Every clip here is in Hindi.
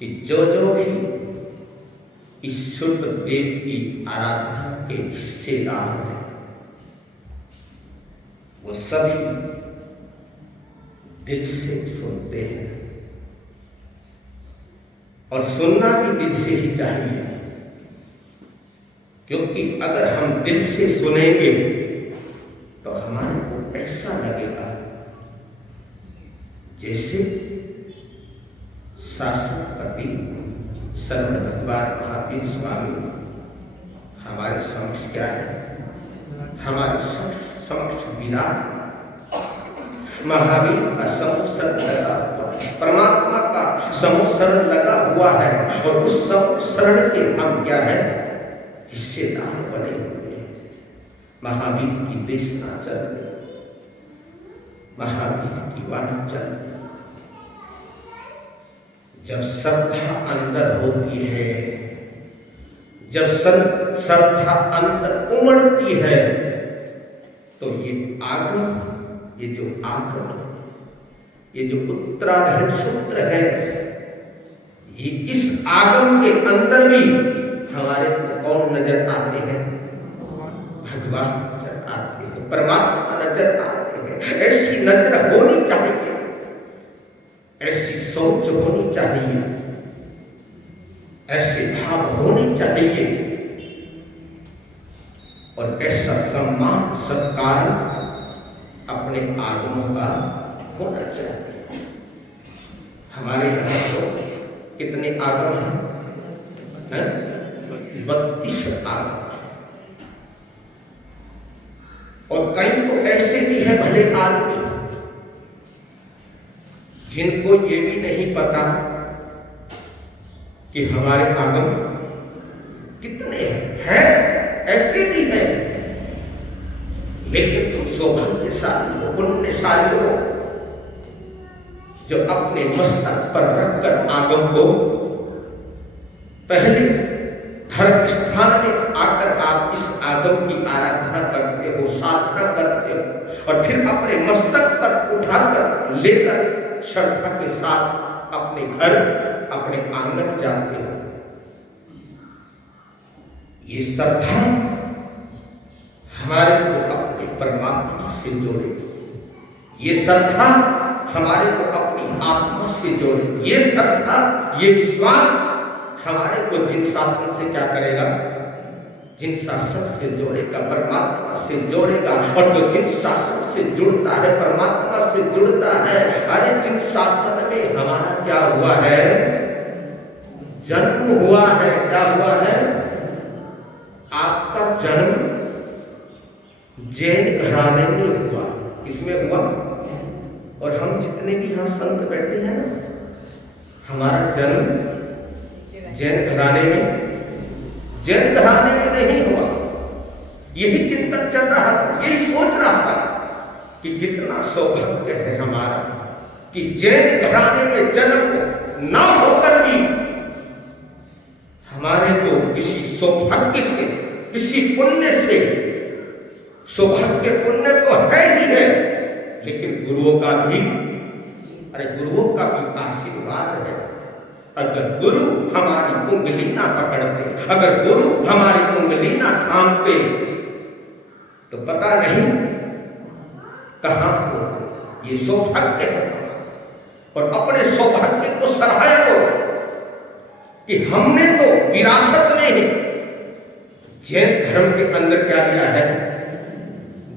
कि जो जो भी इस शुद्ध देव की आराधना के हिस्सेदार हैं, वो सभी दिल से सुनते हैं और सुनना भी दिल से ही चाहिए, क्योंकि अगर हम दिल से सुनेंगे तो हमारे को ऐसा लगेगा जैसे शासक कवि सर्व भगवान महावीर स्वामी हमारे समक्ष क्या है, हमारे समक्ष विराट महावीर का समूह लगा हुआ है, परमात्मा का समूह लगा हुआ है और उस शरण के हम क्या है, हिस्सेदार बने हुए हैं। महावीर की देशना चल रही, महावीर की वाणी चल रही। जब श्रद्धा अंदर होती है, जब श्रद्धा अंदर उमड़ती है, तो ये आगम, ये जो आगम, ये जो उत्तराधर सूत्र है, ये इस आगम के अंदर भी हमारे को कौन नजर आते हैं, भगवान नजर आते हैं, परमात्मा नजर आते हैं। ऐसी नजर होनी चाहिए, ऐसी सोच होनी चाहिए, ऐसे भाव होने चाहिए और ऐसा सम्मान सत्कार अपने आगमों का होना चाहिए। हमारे यहाँ तो कितने आगम हैं? 32 आगम हैं और कई तो ऐसे भी हैं भले आदमी जिनको ये भी नहीं पता कि हमारे आगम कितने हैं, ऐसे भी हैं। लेकिन तुम सौभाग्यशाली हो, पुण्यशाली हो, जो अपने मस्तक पर रखकर आगम को पहले धर्म स्थान में आकर आप इस आगम की आराधना करते हो, साधना करते हो और फिर अपने मस्तक पर उठाकर लेकर श्रद्धा के साथ अपने घर, अपने आंगन जाते हो। ये श्रद्धा हमारे को अपने परमात्मा से जोड़ेगी, ये श्रद्धा हमारे को अपनी आत्मा से जोड़ेगी, ये श्रद्धा, ये विश्वास हमारे को जिन शासन से क्या करेगा, जिन शासन से जोड़ेगा, परमात्मा से जोड़ेगा। और जो जिन शासन से जुड़ता है, परमात्मा से जुड़ता है, अरे जिन शासन में हमारा क्या हुआ है, जन्म हुआ है, क्या हुआ है, आपका जन्म जैन घराने में हुआ, इसमें हुआ। और हम जितने भी यहाँ संत बैठे हैं, हमारा जन्म जैन घराने में, जैन घराने में नहीं हुआ। यही चिंतन चल रहा था, यही सोच रहा था कि कितना सौभाग्य है हमारा कि जैन घराने में जन्म ना होकर भी हमारे को किसी सौभाग्य से, किसी पुण्य से, सौभाग्य पुण्य तो है ही है, लेकिन गुरुओं का भी, अरे गुरुओं का भी आशीर्वाद है। अगर गुरु हमारी उंगली ना पकड़ते, अगर गुरु हमारी उंगली ना थामते, तो पता नहीं कहां होते। ये सौभाग्य है और अपने सौभाग्य को सराहा हो कि हमने तो विरासत में ही जैन धर्म के अंदर क्या लिया है,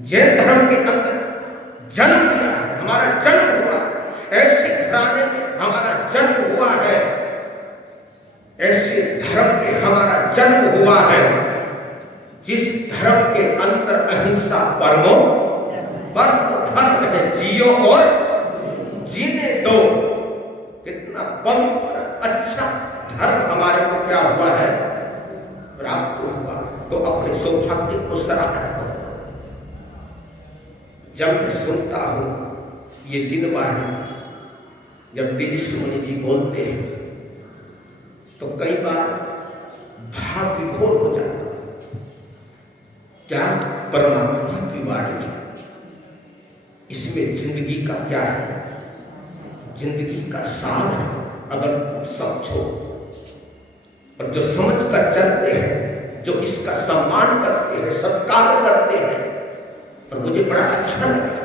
जैन धर्म के अंदर जन्म लिया है, हमारा जन्म हुआ, ऐसे घराने में हमारा जन्म हुआ है, ऐसे धर्म में हमारा जन्म हुआ है जिस धर्म के अंदर अहिंसा परमो धर्म है, जियो और जीने दो। कितना पवित्र अच्छा धर्म हमारे को क्या हुआ है, प्राप्त हुआ। तो अपने सौभाग्य को सराहा करो। जब मैं सुनता हूं ये जिनवाणी, जब तेजस्वी मुनि जी बोलते हैं तो कई बार भाव विभोर हो जाता। क्या परमात्मा की वाणी है, इसमें जिंदगी का क्या है, जिंदगी का सार है। अगर तुम समझो और जो समझ कर चलते हैं, जो इसका सम्मान करते हैं, सत्कार करते हैं। और मुझे बड़ा अच्छा लगा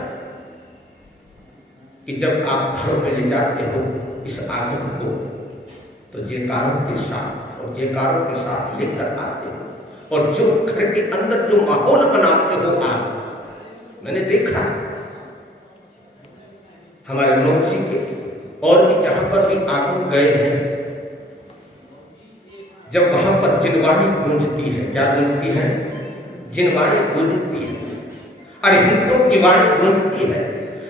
कि जब आप घरों में ले जाते हो इस आगत को, तो जयकारों के साथ और जयकारों के साथ लेकर आते हो, और जो घर के अंदर जो माहौल बनाते हो आप, मैंने देखा हमारे मनोज जी के और भी जहां पर भी आगम गए हैं, जब वहां पर जिनवाणी गूंजती है, क्या गूंजती है? जिनवाणी गूंजती है, अरिहंतों की वाणी गूंजती है।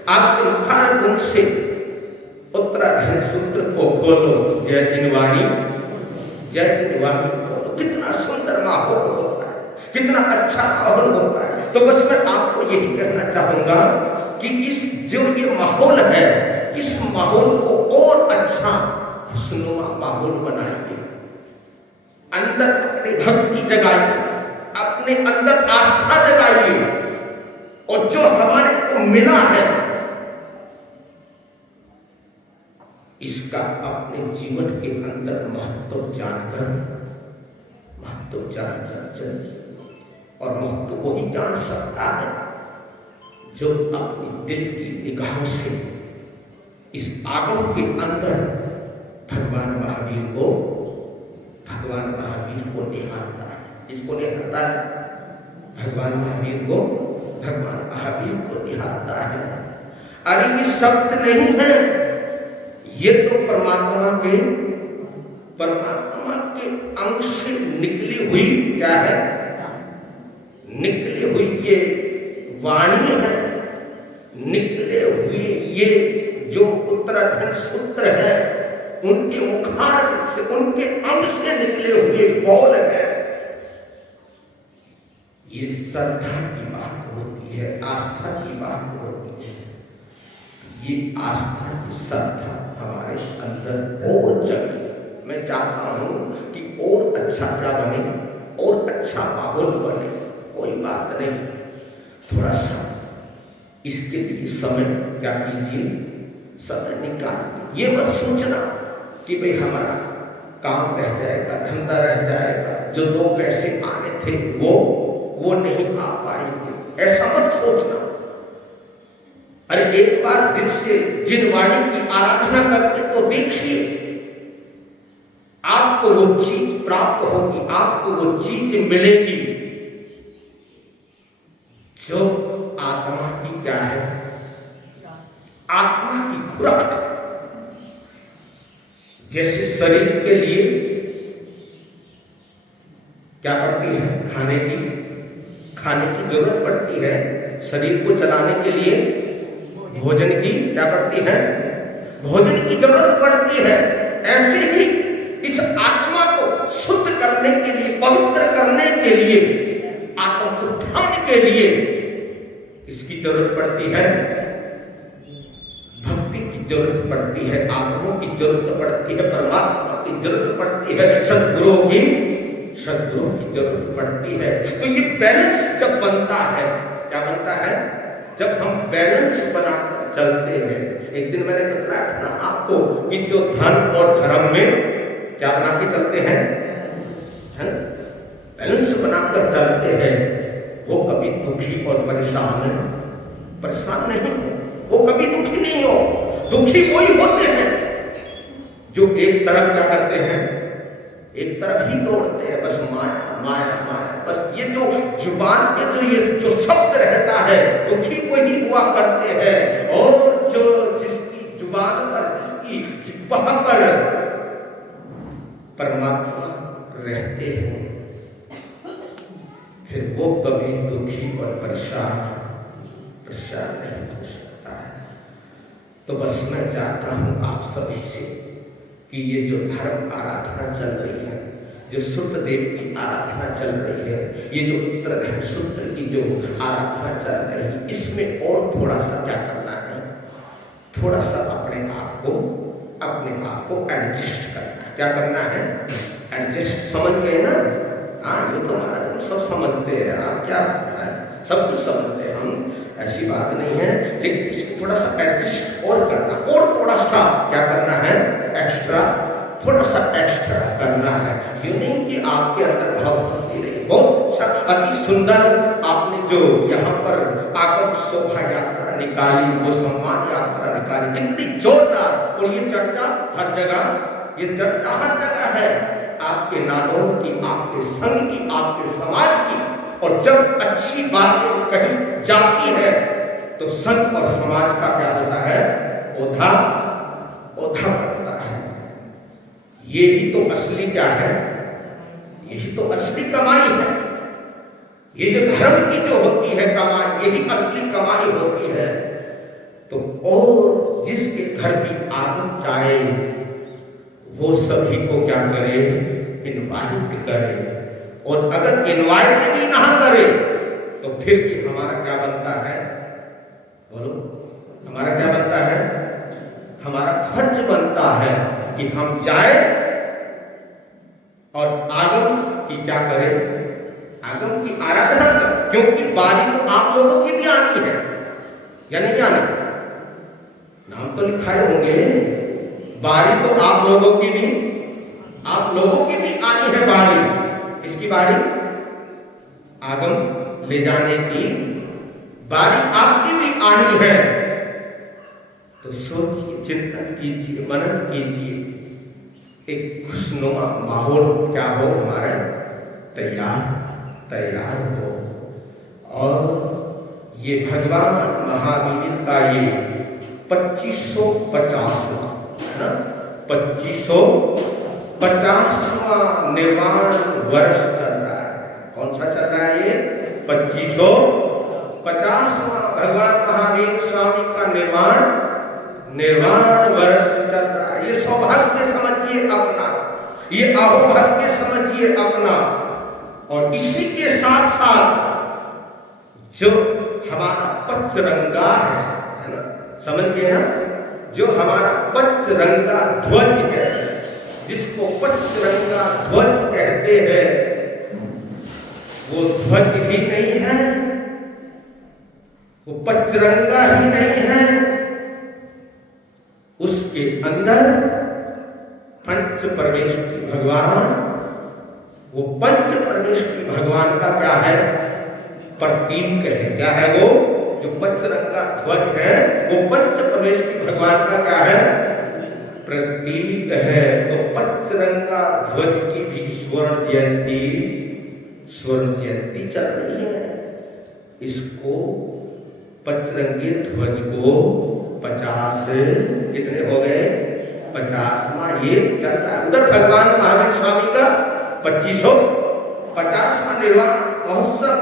आपके मुखार गुंज से उत्तराधीन सूत्र को खोलो, जय जिनवाणी, जय जिनवाणी खोलो। कितना सुंदर माहौल होता है, कितना अच्छा माहौल होता है। तो बस मैं आपको यही कहना चाहूंगा कि इस जो ये माहौल है, इस माहौल को और अच्छा खुशनुमा माहौल बनाइए। अंदर अपनी भक्ति जगाइए, अपने अंदर आस्था जगाइए, और जो हमारे को मिला है इसका अपने जीवन के अंदर महत्व जानकर चलिए। और महत्व वही जान सकता है जो अपनी दिल की निगाहों से इस आगम के अंदर भगवान महावीर को निहारता है। इसको निहारता है, भगवान महावीर को निहारता है। अरे ये शब्द नहीं है, ये तो परमात्मा के अंश से निकली हुई क्या है? निकली हुई ये वाणी है, निकले हुए ये जो उत्तराधीन सूत्र है, उनके मुखार से, उनके अंग से निकले हुए बोल है। ये श्रद्धा की बात होती है, आस्था की बात होती है। ये आस्था की श्रद्धा हमारे अंदर और जगे। मैं चाहता हूं कि और अच्छा क्या बने, और अच्छा माहौल बने। कोई बात नहीं, थोड़ा सा इसके लिए समय क्या कीजिए, समय निकालिए। ये मत सोचना कि भाई हमारा काम रह जाएगा, धंधा रह जाएगा, जो 2 पैसे आने थे वो नहीं आ पाएंगे, ऐसा मत सोचना। अरे एक बार दिल से जिनवाणी की आराधना करके तो देखिए, आपको वो चीज प्राप्त होगी, आपको वो चीज मिलेगी जो आत्मा की क्या है? आत्मा की खुराक। जैसे शरीर के लिए क्या पड़ती है? खाने की जरूरत पड़ती है। शरीर को चलाने के लिए भोजन की क्या पड़ती है? भोजन की जरूरत पड़ती है। ऐसे ही इस आत्मा को शुद्ध करने के लिए, पवित्र करने के लिए, आत्म उत्थान के लिए इसकी जरूरत पड़ती है, भक्ति की जरूरत पड़ती है, आत्मा की जरूरत पड़ती है, परमात्मा की जरूरत पड़ती है, सद्गुरुओं की जरूरत पड़ती है। तो ये बैलेंस जब बनता है, क्या बनता है? जब हम बैलेंस बनाकर चलते हैं। एक दिन मैंने बताया था ना आपको कि जो धन और धर्म में क्या बना के चलते हैं, बैलेंस बनाकर चलते हैं, वो कभी दुखी और परेशान नहीं हो, वो कभी दुखी नहीं हो। दुखी वही होते हैं जो एक तरफ क्या करते हैं, एक तरफ ही दौड़ते हैं, बस माया माया माया। बस ये जो जुबान पे जो शब्द रहता है, दुखी वही हुआ करते हैं। और जो जिसकी जुबान पर, जिसकी जिह्वा पर परमात्मा रहते हैं, फिर वो कभी दुखी और परेशान नहीं हो सकता है। तो बस मैं चाहता हूं आप सभी से कि ये जो धर्म आराधना चल रही है, जो शुक्रदेव की आराधना चल रही है, ये जो उत्तराधीन सूत्र की जो आराधना चल रही है, इसमें और थोड़ा सा क्या करना है, थोड़ा सा अपने आप को एडजस्ट करना है। क्या करना है? एडजस्ट। समझ गए ना? हाँ, ये तो हमारा सब समझते हैं। आप क्या सब कुछ समझते हैं हम, ऐसी बात नहीं है। लेकिन इसको थोड़ा सा एडजस्ट और करना, और थोड़ा सा क्या करना है, एक्स्ट्रा थोड़ा सा एक्स्ट्रा करना है। यूं नहीं कि आपके अंदर भाव भक्ति रहे। बहुत अति सुंदर आपने जो यहाँ पर आगम शोभा यात्रा निकाली, वो सम्मान यात्रा निकाली, कितनी जोरदार। और ये चर्चा हर जगह, ये चर्चा हर जगह है, आपके नादों की, आपके संघ की, आपके समाज की। और जब अच्छी बातें कही जाती है तो संघ और समाज का क्या होता है, ओधा ओधा बढ़ता है। यही तो असली क्या है, यही तो असली कमाई है। ये जो धर्म की जो होती है कमाई, यही असली कमाई होती है। तो और जिसके घर की आदत जाए वो सभी को क्या करे, इनवाइट करे। और अगर इनवाइट भी ना करे तो फिर भी हमारा क्या बनता है, बोलो, हमारा क्या बनता है, हमारा फर्ज बनता है कि हम जाए और आगम की क्या करें, आगम की आराधना करें। क्योंकि बारी तो आप लोगों की भी आनी है, या नहीं आनी? नाम तो लिखाए होंगे, बारी तो आप लोगों की भी, आप लोगों की भी आनी है बारी। इसकी बारी, आगम ले जाने की बारी आपकी भी आनी है। तो सोचिए, चिंतन कीजिए, मनन कीजिए, एक खुशनुमा माहौल क्या हो हमारे तैयार हो। और ये भगवान महावीर का ये 2550वां है ना, 2550वां निर्वाण वर्ष चल रहा है। कौन सा चल रहा है ये? 2550वां भगवान महावीर स्वामी का निर्वाण वर्ष चल रहा है। ये सौभाग्य समझिए अपना, ये अहोभाग्य समझिए अपना। और इसी के साथ साथ जो हमारा पचरंगा है ना, समझ गए ना, जो हमारा पचरंगा ध्वज है, जिसको पचरंगा ध्वज कहते हैं, वो ध्वज ही नहीं है, वो पचरंगा ही नहीं है, उसके अंदर पंच परमेश्वरी भगवान, वो पंच परमेश्वरी भगवान का क्या है, प्रतीक है। क्या है वो? जो पचरंगा ध्वज है वो पंच परमेश्वरी भगवान का क्या है, प्रतीक है। तो पचरंगा ध्वज की भी स्वर्ण जयंती चल रही है। इसको पचरंगी ध्वज को 50 कितने हो गए, 50वां ये चल रहा है। उधर भगवान महावीर स्वामी का 2550वां निर्वाण महोत्सव,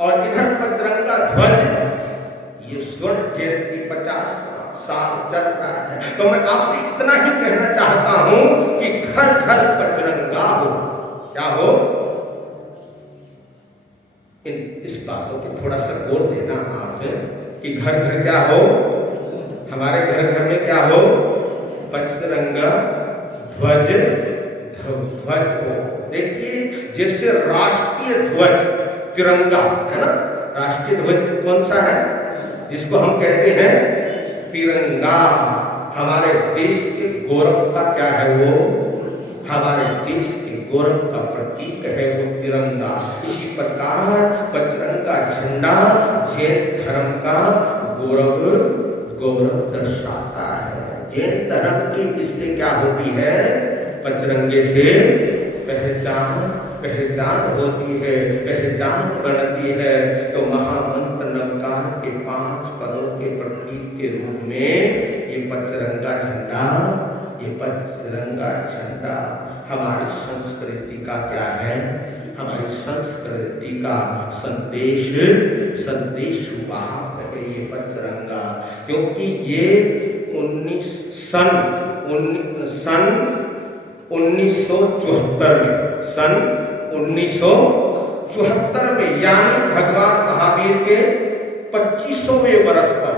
और इधर पचरंगा ध्वज, ये स्वर्ण जयंती 50 साल चल रहा है। तो मैं आपसे इतना ही कहना चाहता हूं कि घर घर पचरंगा हो। क्या हो? इस बातों पे थोड़ा सा गौर देना आपसे कि घर घर क्या हो, हमारे घर घर में क्या हो, पचरंगा ध्वज हो। देखिए, जैसे राष्ट्रीय ध्वज तिरंगा है ना, राष्ट्रीय ध्वज कौन सा है, जिसको हम कहते हैं तिरंगा। हमारे देश के गौरव का क्या है वो, हमारे देश के गौरव का प्रतीक है वो तिरंगा। इसी प्रकार पचरंगा झंडा जैन धर्म का गौरव दर्शाता है। जैन धर्म की इससे क्या होती है, पचरंगे से पहचान होती है, पहचान बनती है। तो महामंत्र नवकार के 5 पदों के प्रतीक के रूप में ये पचरंगा झंडा हमारी संस्कृति का क्या है, हमारी संस्कृति का संदेश वाहक है ये पचरंगा। क्योंकि ये 1974 में यानी भगवान महावीर के 25वें वर्ष पर,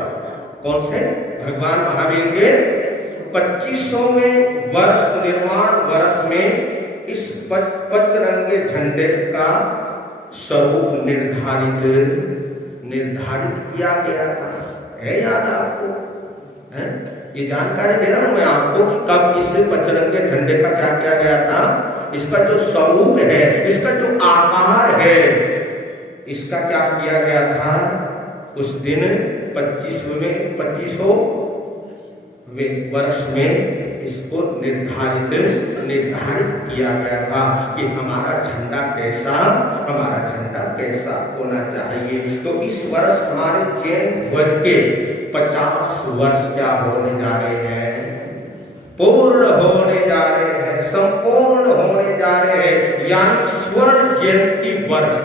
कौन से भगवान महावीर के 25वें वर्ष निर्वाण वर्ष में इस पचरंगे झंडे का स्वरूप निर्धारित किया गया था। है याद आपको? है ये जानकारी दे रहा हूं मैं आपको कि कब इस पचरंगे झंडे का क्या किया गया था, इसका जो स्वरूप है, इसका जो आकार है, इसका क्या किया गया था। उस दिन 2500 वर्ष में इसको निर्धारित किया गया था कि हमारा झंडा कैसा होना चाहिए। तो इस वर्ष हमारे जैन ध्वज के 50 वर्ष क्या होने जा रहे हैं, पूर्ण होने जा रहे हैं, संपूर्ण होने जा रहे हैं, यानी स्वर्ण जयंती वर्ष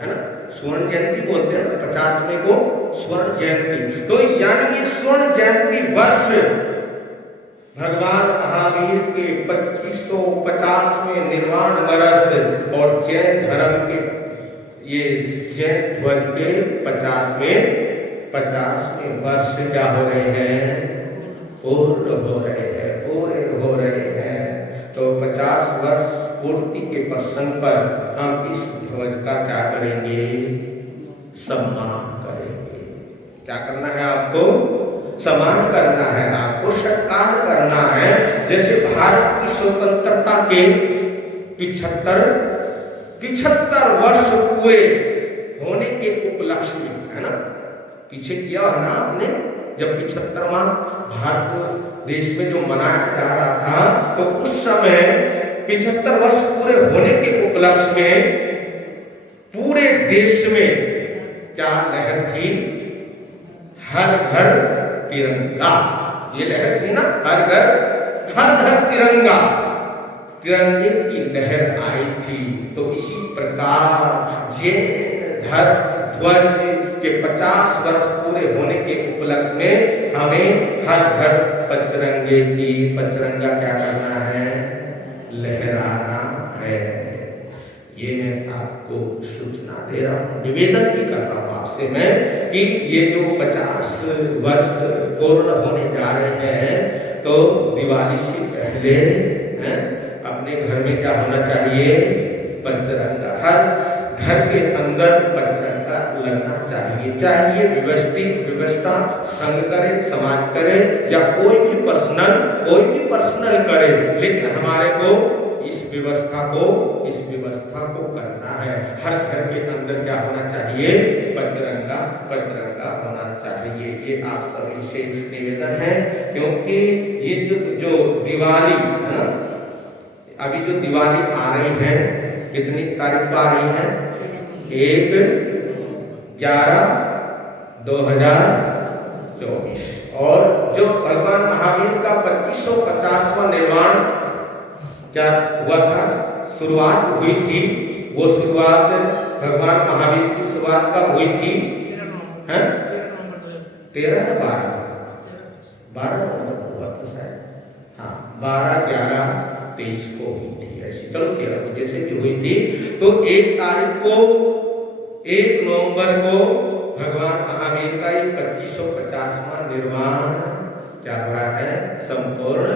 है ना, स्वर्ण जयंती बोलते हैं ना 50वें को स्वर्ण जयंती। तो यानी ये स्वर्ण जयंती वर्ष भगवान महावीर के 2550वें निर्वाण वर्ष और जैन धर्म के ये जैन ध्वज के 50वें वर्ष क्या हो रहे हैं, पूरे हो रहे हैं। तो 50 वर्ष पूर्ति के प्रसंग पर हम इस ध्वज का क्या करेंगे, सम्मान करेंगे। क्या करना है आपको, सम्मान करना है, आपको सत्कार करना है। जैसे भारत की स्वतंत्रता के 75 वर्ष पूरे होने के उपलक्ष्य में है ना, पीछे किया है ना आपने, जब 75वां भारत देश में जो मनाया जा रहा था, तो उस समय 75 वर्ष पूरे होने के उपलक्ष्य में पूरे देश में क्या लहर थी, हर घर तिरंगा। ये लहर थी ना, हर घर तिरंगा, तिरंगे की लहर आई थी। तो इसी प्रकार जैन धर्म ध्वज के 50 वर्ष पूरे होने के उपलक्ष्य में हमें हर घर पचरंगा क्या करना है, लहराना है। ये मैं आपको सूचना दे रहा हूँ, निवेदन भी कर रहा हूँ आपसे मैं कि ये जो 50 वर्ष पूर्ण होने जा रहे हैं, तो दिवाली से पहले अपने घर में क्या होना चाहिए, पचरंगा, हर घर के अंदर पचरंगा लगना चाहिए। व्यवस्था संघ करे, समाज करे, या कोई भी पर्सनल करे, लेकिन हमारे को इस व्यवस्था को करना है। हर घर के अंदर क्या होना चाहिए, पचरंगा होना चाहिए। ये आप सभी से निवेदन है, क्योंकि ये जो दिवाली है ना, अभी जो दिवाली आ रही है, कितनी तारीख को आ रही है, 1/11/2024, और जो भगवान महावीर का 2550वां निर्वाण क्या हुआ था, शुरुआत हुई थी। वो शुरुआत भगवान महावीर की शुरुआत कब हुई थी, 13 या 12 नवंबर हुआ था शायद, हाँ 12/11/23 को हुई थी ऐसी, चलो 13 को जैसे भी हुई थी। तो 1 नवंबर को भगवान महावीर का 2550वां निर्वाण क्या हो रहा है, संपूर्ण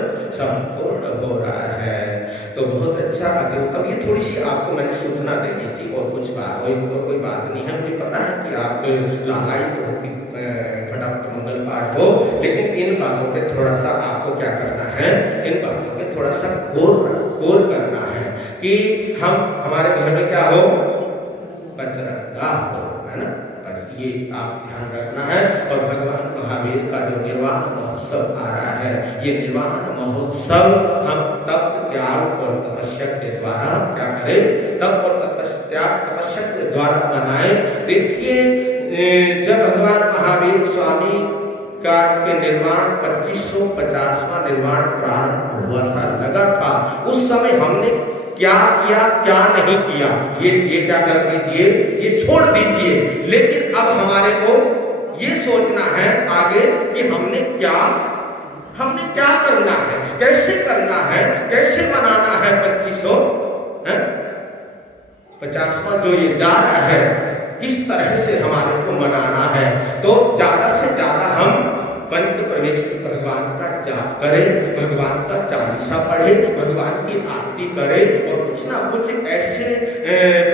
हो रहा है। तो बहुत अच्छा आते हो। तब ये थोड़ी सी आपको मैंने सूचना देनी थी, और कुछ बात और कोई बात नहीं है। मुझे पता है कि आप लालायित हो कि फटाफट मंगल पाठ हो, लेकिन इन बातों पे थोड़ा सा आपको क्या करना है, इन बातों पे थोड़ा सा गौर करना है कि हमारे घर में क्या हो, पचरंगा हो, है ना। ये आप ध्यान रखना है। और भगवान महावीर का जो निर्वाण महोत्सव आ रहा है, ये निर्वाण महोत्सव हम तप त्याग और तपस्या के द्वारा क्या करें, तप और तपस्या के द्वारा बनाए। देखिए, जब भगवान महावीर स्वामी का के निर्वाण 2550वां निर्वाण प्रारंभ हुआ था, लगा था, उस समय हमने क्या किया क्या नहीं किया, ये क्या कर दीजिए, ये छोड़ दीजिए। लेकिन अब हमारे को ये सोचना है आगे कि हमने क्या करना है, कैसे करना है, कैसे मनाना है 2550वां जो ये जा रहा है, किस तरह से हमारे को मनाना है। तो ज्यादा से ज्यादा हम पंच परमेश्वर भगवान का जाप करें, भगवान का चालीसा पढ़े, भगवान की आरती करें, और कुछ ना कुछ ऐसे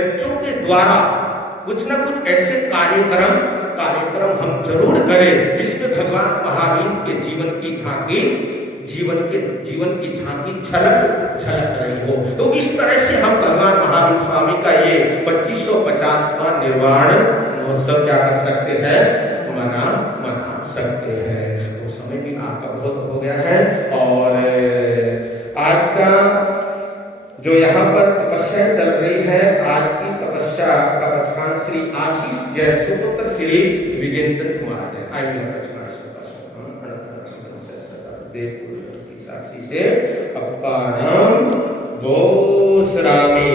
बच्चों के द्वारा कुछ ना कुछ ऐसे कार्यक्रम कार्यक्रम हम जरूर करें जिसमें भगवान महावीर के जीवन की झांकी झलक रही हो। तो इस तरह से हम भगवान महावीर स्वामी का ये 2550वां निर्वाण महोत्सव क्या कर सकते हैं, मना सकते हैं। तो समय भी आपका बहुत हो गया है और आज का जो यहाँ पर तपस्या चल रही है, आज की तपस्या का बचकान श्री आशीष जैन सुपुत्र श्री विजेंद्र कुमार जैन साक्षी से अपना नाम बोसरामी